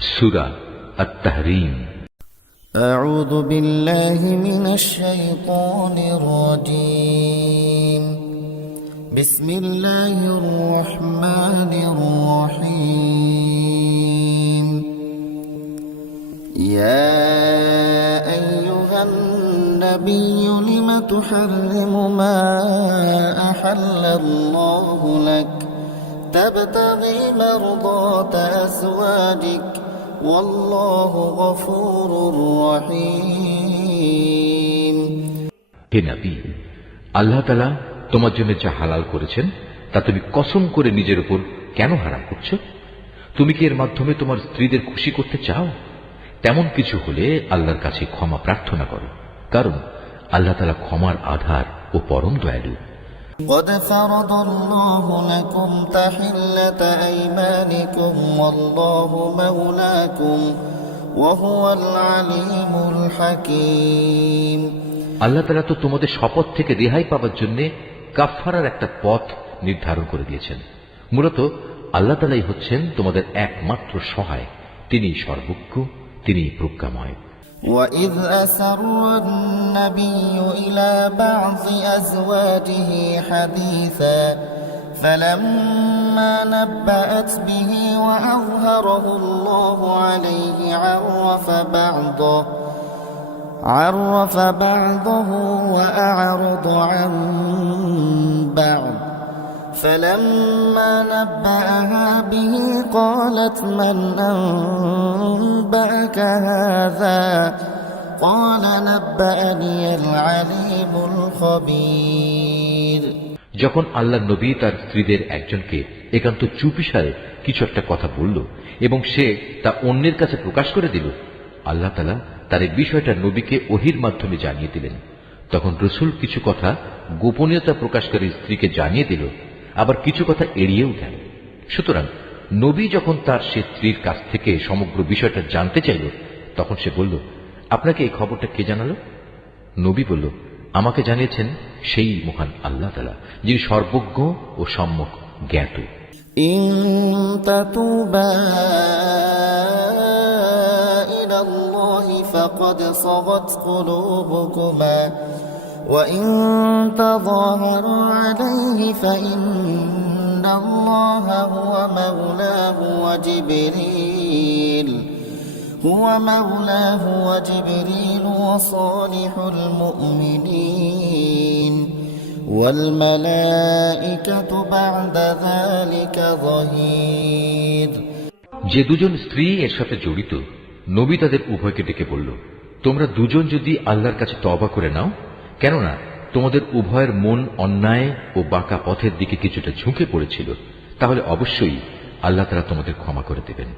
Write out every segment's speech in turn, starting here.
সূরা আত-তাহরীম। أعوذ بالله من الشيطان الرجيم. بسم الله الرحمن الرحيم. يا أيها النبي لم تحرم ما أحل الله لك تبتغي مرضات أزواجك والله غفور رحيم. হে নবী, আল্লাহ তাআলা তোমার জন্য যা হালাল করেছেন তা তুমি কসম করে নিজের উপর কেন হারাম করছো? তুমি কি এর মাধ্যমে তোমার স্ত্রীদের খুশি করতে চাও? তেমন কিছু হলে আল্লাহর কাছে ক্ষমা প্রার্থনা করো, কারণ আল্লাহ তাআলা ক্ষমার আধার ও পরম দয়ালু। قد فرض الله لكم تحلة أيمانكم والله مولاكم وهو العليم الحكيم. আল্লাহ তাআলা তো তোমাদের শপথ থেকে রেহাই পাওয়ার জন্য কাফফারার একটা পথ নির্ধারণ করে দিয়েছেন। মূলত আল্লাহ তাআলাই হচ্ছেন তোমাদের একমাত্র সহায়, তিনি সর্বজ্ঞ, তিনি প্রজ্ঞাময়। وَإِذْ أَسَرَّ النَّبِيُّ إِلَى بَعْضِ أَزْوَاجِهِ حَدِيثًا فَلَمَّا نَبَّأَتْ بِهِ وَأَظْهَرَهُ اللَّهُ عَلَيْهِ عَرَّفَ بَعْضَهُ وَأَعْرَضَ عَنْ بَعْضٍ فَلَمَّا نَبَّأَهَا بِهِ قَالَتْ مَنْ أَنبَأَكَ هَذَا قَالَ نَبَّأَنِيَ الْعَلِيمُ الْخَبِيرُ. যখন আল্লাহর নবী তার স্ত্রীদের একজনকে একান্ত চুপিসারে কিছু একটা কথা বলল এবং সে তা অন্যের কাছে প্রকাশ করে দিল, আল্লাহ তাআলা তার এই বিষয়টা নবীকে ওহীর মাধ্যমে জানিয়ে দিলেন। তখন রাসূল কিছু কথা গোপনীয়তা প্রকাশকারী স্ত্রীকে জানিয়ে দিল, আবার কিছু কথা এড়িয়েও গেল। সুতরাং নবী যখন তার সে স্ত্রীর কাছ থেকে সমগ্র বিষয়টা জানতে চাইল, তখন সে বলল, আপনাকে এই খবরটা কে জানালো? নবী বলল, আমাকে জানিয়েছেন সেই মহান আল্লাহ তাআলা, যিনি সর্বজ্ঞ ও সম্যক জ্ঞাত। ইন তাতুবা ইলাল্লাহি ফাকাদ সাগাত কুলুবুকুমা وَإِن تَظَاهَرُوا عَلَيْهِ فَإِنَّ اللَّهَ هُوَ مَوْلَاهُ وَجِبْرِيلُ وَصَالِحُ الْمُؤْمِنِينَ وَالْمَلَائِكَةُ بَعْدَ ذَلِكَ ظَهِيرٌ. যে দুজন স্ত্রী এর সাথে জড়িত, নবী তাদের উভয়কে ডেকে বলল, তোমরা দুজন যদি আল্লাহর কাছে তওবা করে নাও, কেননা তোমাদের উভয়ের মন অন্যায় ও বাঁকা পথের দিকে কিছুটা ঝুঁকে পড়েছিল, তাহলে অবশ্যই আল্লাহ তাআলা তোমাদের ক্ষমা করে দেবেন।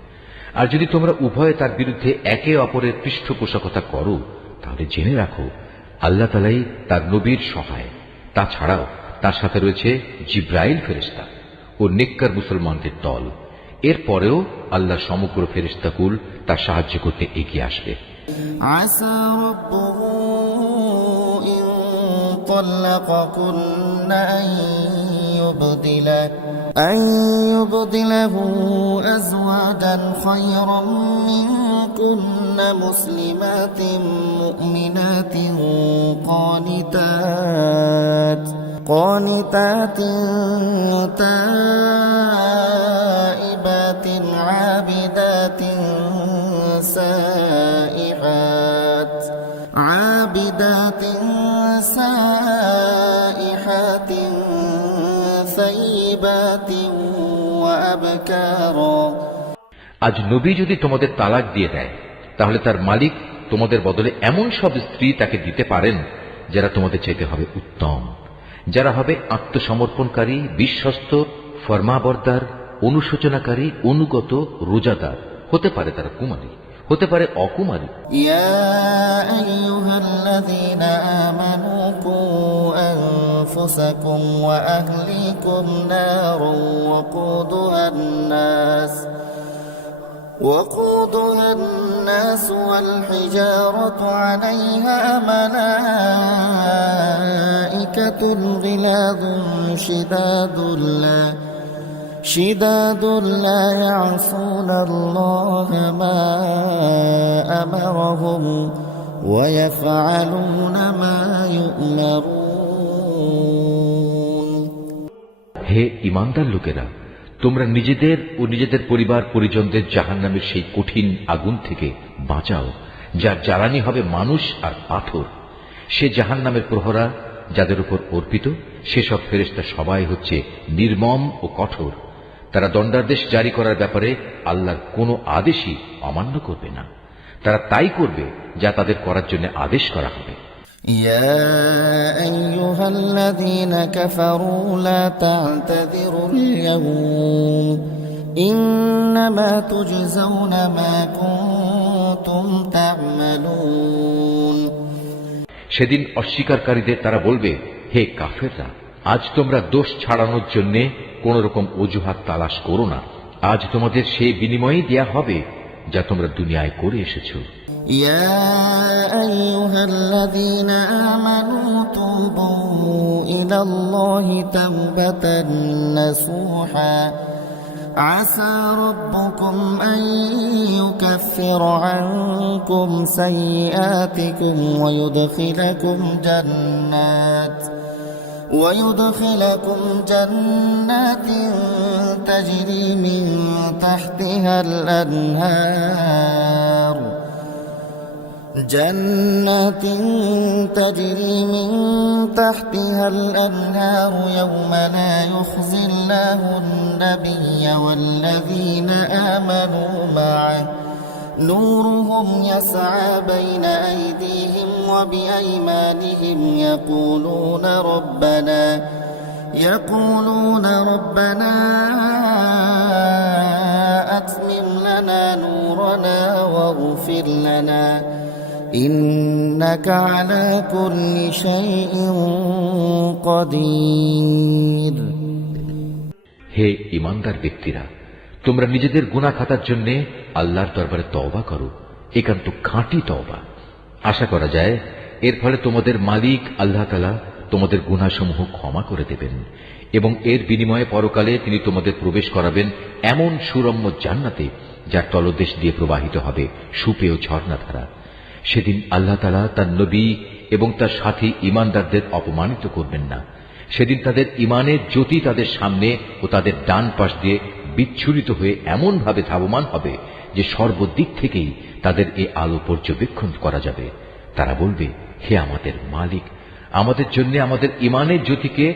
আর যদি তোমরা উভয়ে তার বিরুদ্ধে একে অপরের পৃষ্ঠপোষকতা করো, তাহলে জেনে রাখো আল্লাহ তাআলাই তার নবীর সহায়। তাছাড়াও তার সাথে রয়েছে জিব্রাইল ফেরেশতা ও নেককার মুসলমানদের দল। এরপরেও আল্লাহ সমগ্র ফেরেশতাকুল তার সাহায্য করতে এগিয়ে আসবে। আসা রাব্বুহু ইন طلقكن أن يبدله أزواجا خيرا منكن مسلمات مؤمنات قانتات تائبات عابدات سائحات ثيبات وأبكارا. আজ নবী যদি তোমাদের তালাক দিয়ে দেয়, তাহলে তার মালিক তোমাদের বদলে এমন সব স্ত্রী তাকে দিতে পারেন যারা তোমাদের চাইতে হবে উত্তম, যারা হবে আত্মসমর্পণকারী, বিশ্বস্ত, ফরমাবরদার, অনুশোচনাকারী, অনুগত, রোজাদার। হতে পারে তারা কুমারী, হতে পারে অকুমারী। ইয়া আইয়ুহাল্লাযীনা আমানু কু আনফুসাকুম ওয়া আহলিকুম নারান وقودها الناس والحجارة عليها ملائكة غلاظ شداد لا يعصون الله ما أمرهم ويفعلون ما يؤمرون হে ঈমানদার লোকেরা, তোমরা নিজেদের ও নিজেদের পরিবার পরিজনদের জাহান্নামের সেই কঠিন আগুন থেকে বাঁচাও, যার জ্বালানি হবে মানুষ আর পাথর। সে জাহান্নামের প্রহরা যাদের উপর অর্পিত, সেসব ফেরেশতা সবাই হচ্ছে নির্মম ও কঠোর। তারা দণ্ডাদেশ জারি করার ব্যাপারে আল্লাহর কোনো আদেশই অমান্য করবে না। তারা তাই করবে যা তাদের করার জন্য আদেশ করা হবে। يا أيها الذين كفروا لا تعتذروا اليوم إنما تجزون ما كنتم تعملون সেদিন অস্বীকারীদের তারা বলবে, হে কাফেররা, আজ তোমরা দোষ ছাড়ানোর জন্য কোন রকম অজুহাত তালাশ করো না। আজ তোমাদের সেই বিনিময়ই দেয়া হবে যা তোমরা দুনিয়ায় করে এসেছো। يا أيها الذين آمنوا توبوا إلى الله توبة نصوحا عسى ربكم أن يكفر عنكم سيئاتكم ويدخلكم جنات تجري من تحتها الأنهار يوم لا يخزي الله النبي والذين آمنوا معه نورهم يسعى بين أيديهم وبأيمانهم يقولون ربنا أتمم لنا نورنا واغفر لنا إنك على كل شيء قدير হে ঈমানদার ব্যক্তিরা, তোমরা নিজেদের গুনাহ খাতার জন্য আল্লাহর দরবারে তওবা করো, একান্ত খাঁটি তওবা। আশা করা যায় এর ফলে তোমাদের মালিক আল্লাহ তাআলা তোমাদের গুনাহসমূহ ক্ষমা করে দেবেন এবং এর বিনিময়ে পরকালে তিনি তোমাদের প্রবেশ করাবেন এমন সুরম্য জান্নাতে যার তলদেশ দিয়ে প্রবাহিত হবে সুপেয় ঝর্ণাধারা। সেদিন আল্লাহ তাআলা তার নবী এবং তার সাথী ঈমানদারদের অপমানিত করবেন না। সেদিন তাদের ঈমানের জ্যোতি তাদের সামনে ও তাদের ডান পাশ দিয়ে বিচ্ছুরিত হয়ে এমন ভাবে ধাবমান হবে যে সর্বদিক থেকেই তাদের এ আলো পর্যবেক্ষণ করা যাবে। তারা বলবে, হে আমাদের মালিক, আমাদের জন্য আমাদের ঈমানের জ্যোতিকে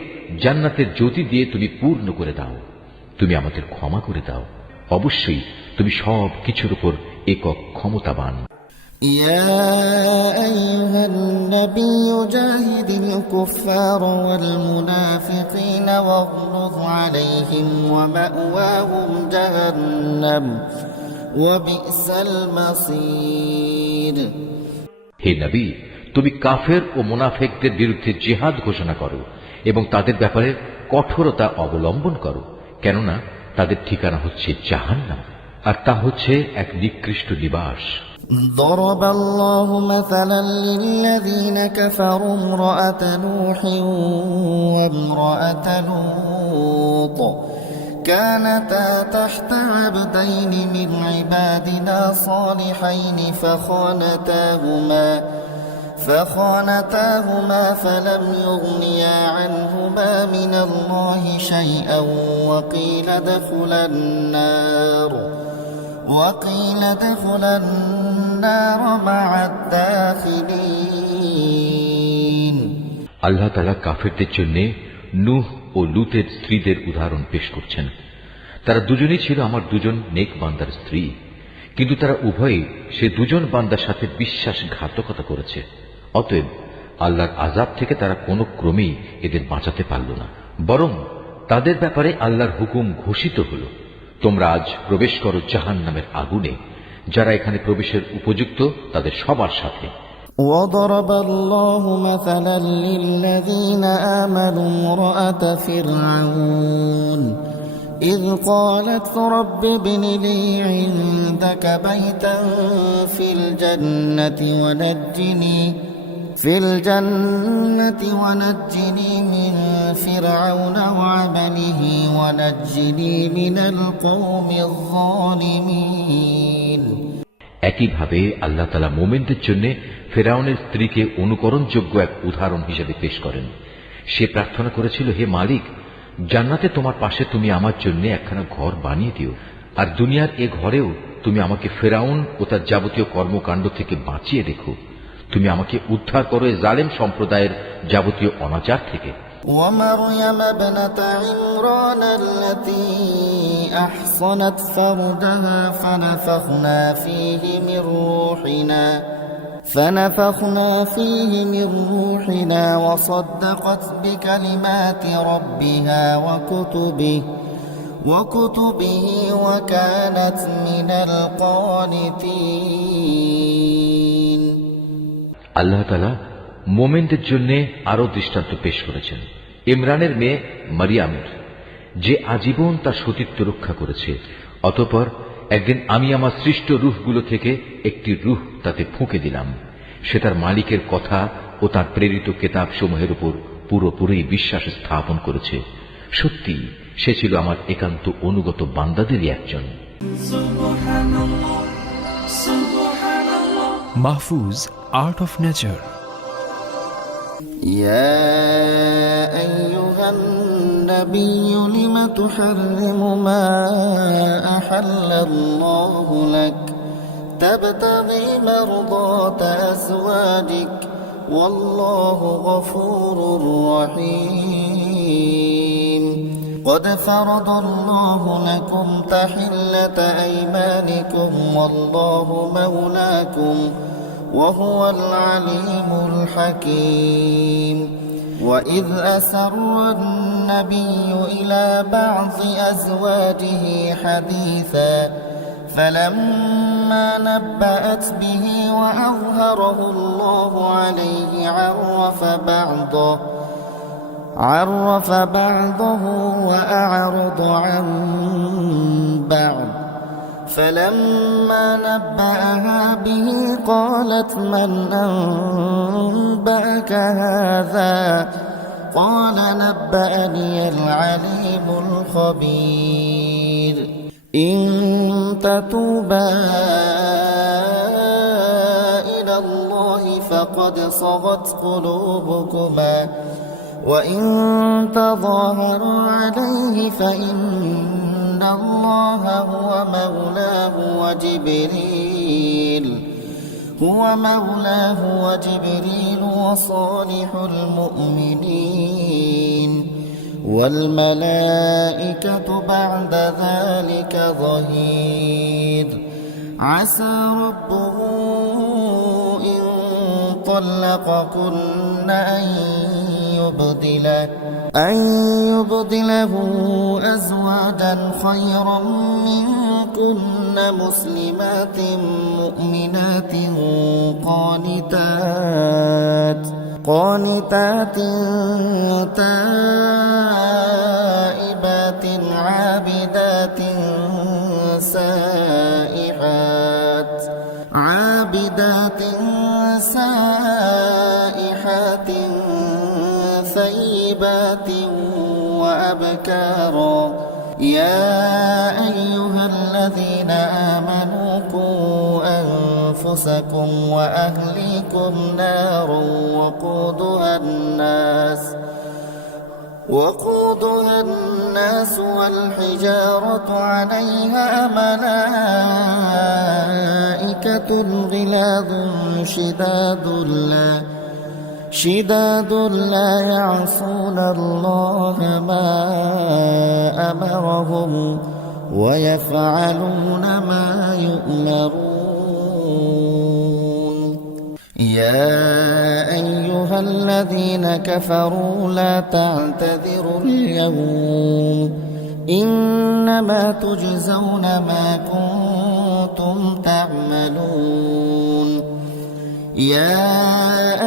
জান্নাতের জ্যোতি দিয়ে তুমি পূর্ণ করে দাও, তুমি আমাদের ক্ষমা করে দাও। অবশ্যই তুমি সব কিছুর উপর একক ক্ষমতাবান। يا أيها النبي جاهد الكفار والمنافقين واغلظ عليهم ومأواهم جهنم وبئس المصير হে নবী, তুমি কাফের ও মুনাফিকদের বিরুদ্ধে জিহাদ ঘোষণা করো এবং তাদের ব্যাপারে কঠোরতা অবলম্বন করো, কেননা তাদের ঠিকানা হচ্ছে জাহান্নাম, আর তা হচ্ছে এক নিকৃষ্ট নিবাস। ضرب الله مثلا للذين كفروا امرأة نوح وامرأة لوط كانتا تحت عبدين من عبادنا صالحين فخانتاهما فلم يغنيا عنهما من الله شيئا وقيل ادخلا النار مع الداخلين আল্লাহ তাআলা কাফেরদের জন্য নূহ ও লূতের স্ত্রীদের উদাহরণ পেশ করছেন। তারা দুজনেই ছিল আমার দুজন নেক বান্দার স্ত্রী, কিন্তু তারা উভয়ই সে দুজন বান্দার সাথে বিশ্বাসঘাতকতা করেছে। অতএব আল্লাহর আযাব থেকে তারা কোনো ক্রমেই এদের বাঁচাতে পারল না, বরং তাদের ব্যাপারে আল্লাহর হুকুম ঘোষিত হল, তোমরা আজ প্রবেশ করো জাহান্নামের আগুনে। যারা এখানে প্রবেশের উপযুক্ত তাদের সবার সাথে। وضرب الله مثلا للذين آمنوا امرأة فرعون إذ قالت رب ابن لي عندك بيتا في الجنة في الجنة ونجني من فرعون وعمله ونجني من القوم الظالمين। একইভাবে আল্লাহ তাআলা মুমিনদের জন্য ফিরআউনের স্ত্রীকে অনুকরণযোগ্য এক উদাহরণ হিসেবে পেশ করেন। সে প্রার্থনা করেছিল, হে মালিক, জান্নাতে তোমার পাশে তুমি আমার জন্য একখানা ঘর বানিয়ে দিও, আর দুনিয়ার এ ঘরেও তুমি আমাকে ফিরআউন ও তার যাবতীয় কর্মকাণ্ড থেকে বাঁচিয়ে রেখো। তুমি আমাকে উদ্ধার করো এই জালেম সম্প্রদায়ের যাবতীয় অনাচার থেকে। ومريم ابنة عمران التي أحصنت فرجها فنفخنا فيه من روحنا وصدقت بكلمات ربها وكتبه وكانت من القانتين। আল্লাহ তাআলা মোমেনদের জন্য আরো দৃষ্টান্ত পেশ করেছেন ইমরানের মেয়ে মারিয়ামের, যে আজীবন তার সতীত্ব রক্ষা করেছে। অতঃপর একদিন আমি আমার সৃষ্ট রূহগুলো থেকে একটি রূহ তাতে ফুঁকে দিলাম। সে তার মালিকের কথা ও তার প্রেরিত কেতাব সমূহের উপর পুরোপুরি বিশ্বাস স্থাপন করেছে। সত্যি সে ছিল আমার একান্ত অনুগত বান্দাদেরই একজন। Mahfuz art of nature. يا أيها النبي لم تحرم ما أحل الله لك تبتغي مرضات أزواجك والله غفور رحيم قد فرض الله لكم تحلة أيمانكم والله مولاكم وهو العليم الحكيم وإذ أسر النبي إلى بعض أزواجه حديثا فلما نبأت به وأظهره الله عليه عرف بعضه وأعرض عن بعض فلما نبأها به قالت من أنبأك هذا قال نبأني العليم الخبير إن تتوبا إلى الله فقد صغت قلوبكما وإن تظاهروا عليه فإن الله هو مولاه وجبريل وصالح المؤمنين والملائكة بعد ذلك ظهير عسى ربه إن طلقكن أن يبدله أزواجا خيرا منكن مسلمات مؤمنات قانتات تائبات عابدات سائحات ثيبات وأبكارا يا أيها الذين آمنوا قوا أنفسكم وأهليكم نارا وقودها الناس والحجارة عليها ملائكة غلاظ شداد لا يعصون الله ما أمرهم ويفعلون ما يؤمرون يا أيها الذين كفروا لا تعتذروا اليوم إنما تجزون ما كنتم تعملون يا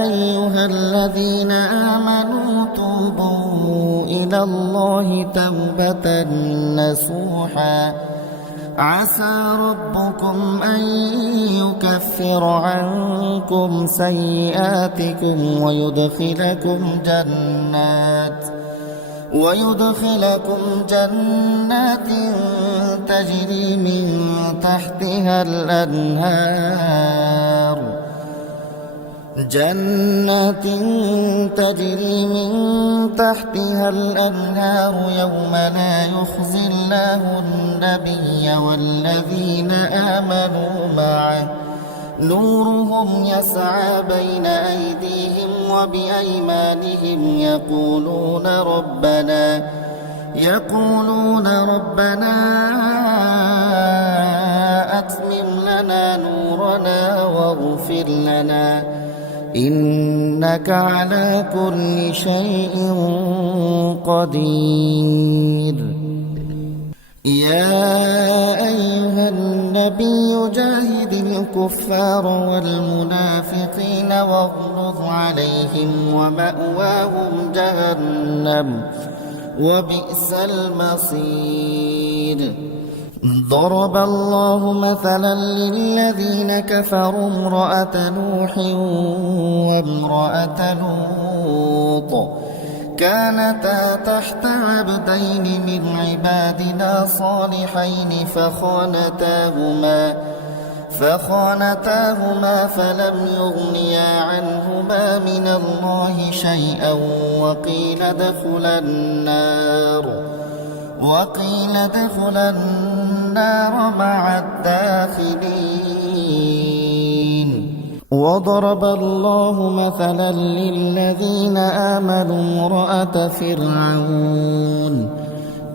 أيها الذين آمنوا توبوا إلى الله توبة نصوحا عسى ربكم أن يكفر يكفر عنكم سيئاتكم ويدخلكم جنات تجري من تحتها الأنهار يوم لا يخزي الله النبي والذين آمنوا معه نورهم يسعى بين أيديهم وبأيمانهم يقولون ربنا أتمم لنا نورنا واغفر لنا إنك على كل شيء قدير. يا أيها النبي جاهد الكفار والمنافقين واغلظ عليهم ومأواهم جهنم وبئس المصير. ضرب الله مثلا للذين كفروا امرأة نوح وامرأة لوط كانتا تحت عبدين من عبادنا صالحين فخانتاهما فلم يغنيا عنهما من الله شيئا وقيل ادخلا النار مع الداخلين. وضرب الله مثلا للذين آمنوا امرأة فرعون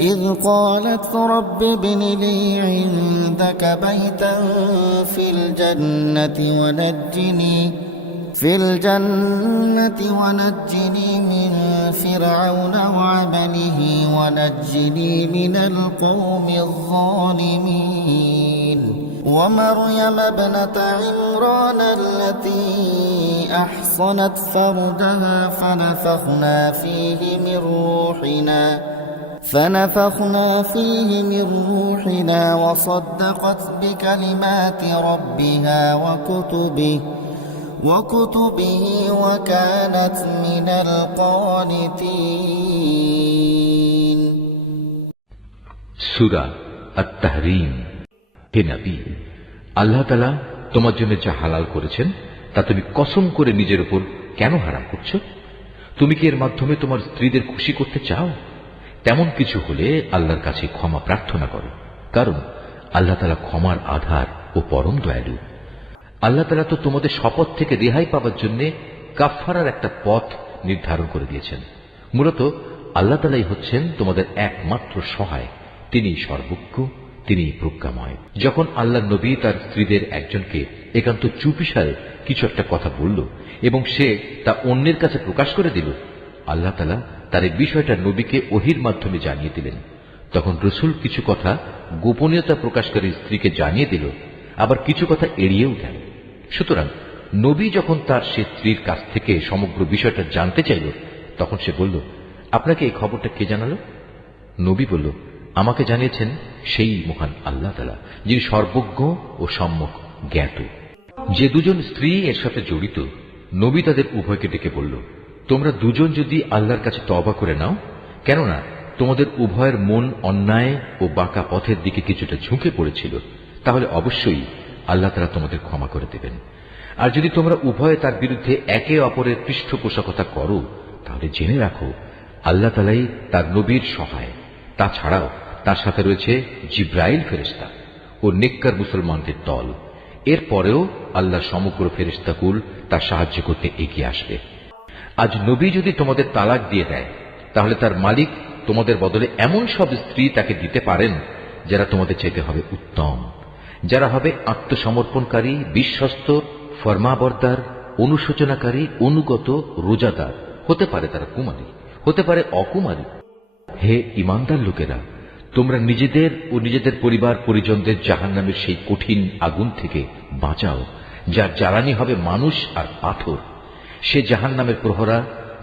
إذ قالت رب ابن لي عندك بيتا في الجنة ونجني من فرعون وعمله ونجني من القوم الظالمين. ومريم ابنة عمران التي أحصنت فرجها فنفخنا فيه من روحنا وصدقت بكلمات ربها وكتبه وكانت من القانتين. সূরা আত-তাহরীম। হে নবী, আল্লাহ তাআলা তোমার জন্য যা হালাল করেছেন তা তুমি কসম করে নিজের উপর কেন হারাম করছো? তুমি কি এর মাধ্যমে তোমার স্ত্রীদের খুশি করতে চাও? তেমন কিছু হলে আল্লাহর কাছে ক্ষমা প্রার্থনা করো, কারণ আল্লাহ তাআলা ক্ষমার আধার ও পরম দয়ালু। আল্লাহ তাআলা তো তোমাদের শপথ থেকে রেহাই পাওয়ার জন্য কাফফারার একটা পথ নির্ধারণ করে দিয়েছেন। মূলত আল্লাহ তাআলাই হচ্ছেন তোমাদের একমাত্র সহায়, তিনি সর্বজ্ঞ, তিনি প্রজ্ঞাময়। যখন আল্লাহর নবী তার স্ত্রীদের একজনকে একান্ত চুপিসারে কিছু একটা কথা বলল এবং সে তা অন্যের কাছে প্রকাশ করে দিল, আল্লাহ তাআলা তার এই বিষয়টা নবীকে ওহীর মাধ্যমে জানিয়ে দিলেন। তখন রাসূল কিছু কথা গোপনীয়তা প্রকাশকারী স্ত্রীকে জানিয়ে দিল, আবার কিছু কথা এড়িয়েও গেল। সুতরাং নবী যখন তার সে স্ত্রীর কাছ থেকে সমগ্র বিষয়টা জানতে চাইল, তখন সে বলল, আপনাকে এই খবরটা কে জানালো? নবী বলল, আমাকে জানিয়েছেন সেই মহান আল্লাহ তাআলা, যিনি সর্বজ্ঞ ও সম্যক জ্ঞাত। যে দুজন স্ত্রী এর সাথে জড়িত, নবী তাদের উভয়কে ডেকে বলল, তোমরা দুজন যদি আল্লাহর কাছে তওবা করে নাও, কেননা তোমাদের উভয়ের মন অন্যায় ও বাঁকা পথের দিকে কিছুটা ঝুঁকে পড়েছিল, তাহলে অবশ্যই আল্লাহ তাআলা তোমাদের ক্ষমা করে দেবেন। আর যদি তোমরা উভয়ে তার বিরুদ্ধে একে অপরের পৃষ্ঠপোষকতা করো, তাহলে জেনে রাখো আল্লাহ তাআলাই তার নবীর সহায়। তাছাড়াও তার সাথে রয়েছে জিব্রাইল ফেরেশতা ও নেককার মুসলমানদের দল। এরপরেও আল্লাহ সমগ্র ফেরেশতাকুল তার সাহায্য করতে এগিয়ে আসবে। আজ নবী যদি তোমাদের তালাক দিয়ে দেয়, তাহলে তার মালিক তোমাদের বদলে এমন সব স্ত্রী তাকে দিতে পারেন যারা তোমাদের চাইতে হবে উত্তম, যারা হবে আত্মসমর্পণকারী, বিশ্বস্ত, ফরমাবরদার, অনুশোচনাকারী, অনুগত, রোজাদার। হতে পারে তারা কুমারী, হতে পারে অকুমারী। হে ঈমানদার লোকেরা, তোমরা নিজেদের ও নিজেদের পরিবার পরিজনদের জাহান্নামের সেই কঠিন আগুন থেকে বাঁচাও, যার জ্বালানি হবে মানুষ আর পাথর। সে জাহান্নামের প্রহরা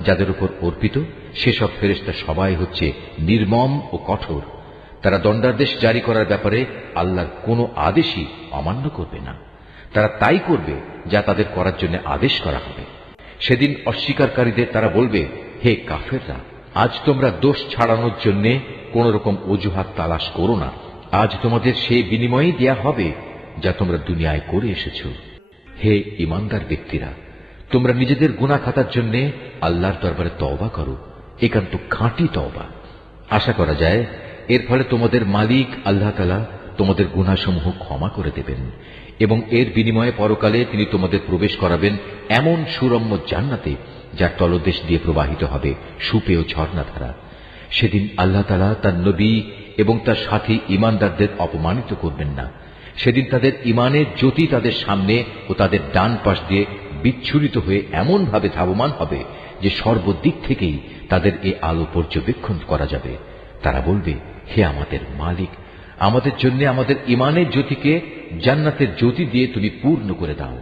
যাদের উপর অর্পিত, সেসব ফেরেশতা সবাই হচ্ছে নির্মম ও কঠোর। তারা দণ্ডাদেশ জারি করার ব্যাপারে আল্লাহর কোনো আদেশই অমান্য করবে না। তারা তাই করবে যা তাদের করার জন্য আদেশ করা হবে। সেদিন অস্বীকারীদের তারা বলবে, হে কাফেররা, আজ তোমরা দোষ ছাড়ানোর জন্য কোন রকম অজুহাত তালাশ করো না। আজ তোমাদের সেই বিনিময়ই দেয়া হবে যা তোমরা দুনিয়ায় করে এসেছ। হে ইমানদার ব্যক্তিরা, তোমরা নিজেদের গুনাহ খাতার জন্য আল্লাহর দরবারে তওবা করো, একান্ত খাঁটি তওবা। আশা করা যায় এর ফলে তোমাদের মালিক আল্লাহ তাআলা তোমাদের গুনাহসমূহ ক্ষমা করে দেবেন এবং এর বিনিময়ে পরকালে তিনি তোমাদের প্রবেশ করাবেন এমন সুরম্য জান্নাতে যার তলদেশ দিয়ে প্রবাহিত হবে সুপেয় ঝর্ণাধারা। সেদিন আল্লাহ তাআলা তার নবী এবং তার সাথী ঈমানদারদের অপমানিত করবেন না। সেদিন তাদের ঈমানের জ্যোতি তাদের সামনে ও তাদের ডান পাশ দিয়ে বিচ্ছুরিত হয়ে এমন ভাবে ধাবমান হবে যে সর্বদিক থেকেই তাদের এ আলো পর্যবেক্ষণ করা যাবে। তারা বলবে, হে আমাদের মালিক, আমাদের জন্য আমাদের ঈমানের জ্যোতিকে জান্নাতের জ্যোতি দিয়ে তুমি পূর্ণ করে দাও,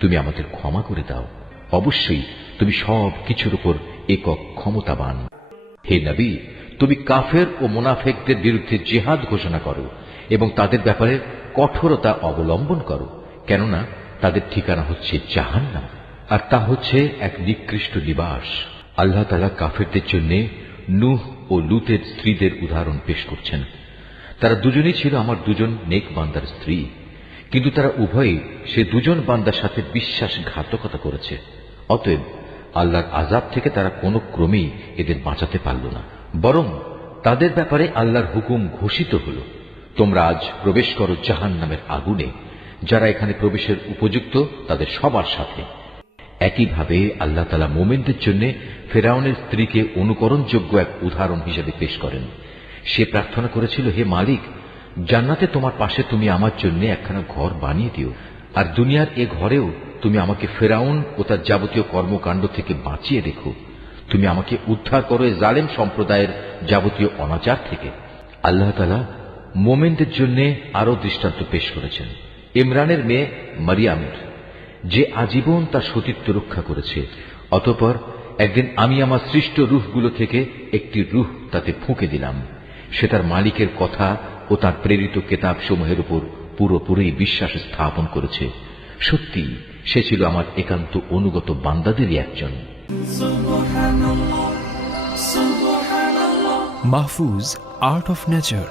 তুমি আমাদের ক্ষমা করে দাও। অবশ্যই তুমি সব কিছুর উপর একক ক্ষমতাবান। হে নবী, তুমি কাফের ও মুনাফিকদের বিরুদ্ধে জিহাদ ঘোষণা করো এবং তাদের ব্যাপারে কঠোরতা অবলম্বন করো, কেননা তাদের ঠিকানা হচ্ছে জাহান্নাম, আর তা হচ্ছে এক নিকৃষ্ট নিবাস। আল্লাহ তাআলা কাফেরদের জন্য নূহ ও লূতের স্ত্রীদের উদাহরণ পেশ করছেন। তারা দুজনেই ছিল আমার দুজন নেক বান্দার স্ত্রী, কিন্তু তারা উভয়ই সে দুজন বান্দার সাথে বিশ্বাসঘাতকতা করেছে। অতএব আল্লাহর আযাব থেকে তারা কোনো ক্রমেই এদের বাঁচাতে পারল না, বরং তাদের ব্যাপারে আল্লাহর হুকুম ঘোষিত হল, তোমরা আজ প্রবেশ করো জাহান্নামের আগুনে। যারা এখানে প্রবেশের উপযুক্ত তাদের সবার সাথে। একইভাবে আল্লাহ তাআলা মুমিনদের জন্য ফেরাউনের স্ত্রীকে অনুকরণযোগ্য এক উদাহরণ হিসেবে পেশ করেন। সে প্রার্থনা করেছিল, হে মালিক, জান্নাতে তোমার পাশে তুমি আমার জন্য একখানা ঘর বানিয়ে দিও, আর দুনিয়ার এ ঘরেও তুমি আমাকে ফেরাউন ও তার যাবতীয় কর্মকাণ্ড থেকে বাঁচিয়ে রেখো। তুমি আমাকে উদ্ধার করো এ জালেম সম্প্রদায়ের যাবতীয় অনাচার থেকে। আল্লাহ তাআলা মুমিনদের জন্য আরো দৃষ্টান্ত পেশ করেছেন ইমরানের মেয়ে মারিয়ামের, যে আজীবন তার সতীত্ব রক্ষা করেছে। অতঃপর একদিন আমি আমার সৃষ্ট রূহগুলো থেকে একটি রূহ তাতে ফুঁকে দিলাম। সে তার মালিকের কথা ও তার প্রেরিত কেতাব সমূহের উপর পুরোপুরি বিশ্বাস স্থাপন করেছে। সত্যি সে ছিল আমার একান্ত অনুগত বান্দাদেরই একজন। Mahfuz, Art of Nature.